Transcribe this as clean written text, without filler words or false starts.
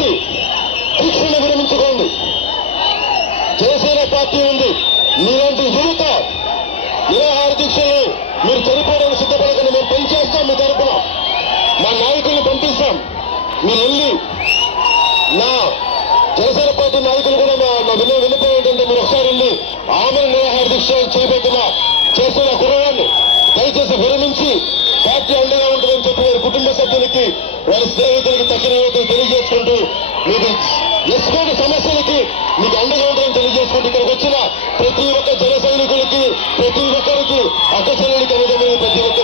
దయచేసి దీక్షను విరమించుకోండి. జనసేన పార్టీ ఉంది. మీలాంటి యువత నిరాహార దీక్షలు మీరు చనిపోవడానికి సిద్ధపడకుండా మేము పనిచేస్తాం. మీ తరపున మా నాయకుల్ని పంపిస్తాం. మీరు వెళ్ళి నా జనసేన పార్టీ నాయకులు కూడా మా విన్నపం ఏంటంటే మీరు ఒకసారి వెళ్ళి ఆమె నిరాహార దీక్ష చేస్తున్న కుర్రవాన్ని దయచేసి విరమించి పార్టీ అండగా ఉంటుందని చెప్పి వారి కుటుంబ సభ్యులకి వారి స్నేహితులకి తగిన యువతలు తెలియజేసుకుంటూ మీకు ఎస్కోటి సమస్యలకి మీకు అండగా ఉంటుందని తెలియజేసుకుంటూ ఇక్కడికి వచ్చిన ప్రతి ఒక్క జన సైనికులకి ప్రతి ఒక్కరికి అక్క చెల్లెలకి అనేది ప్రతి ఒక్క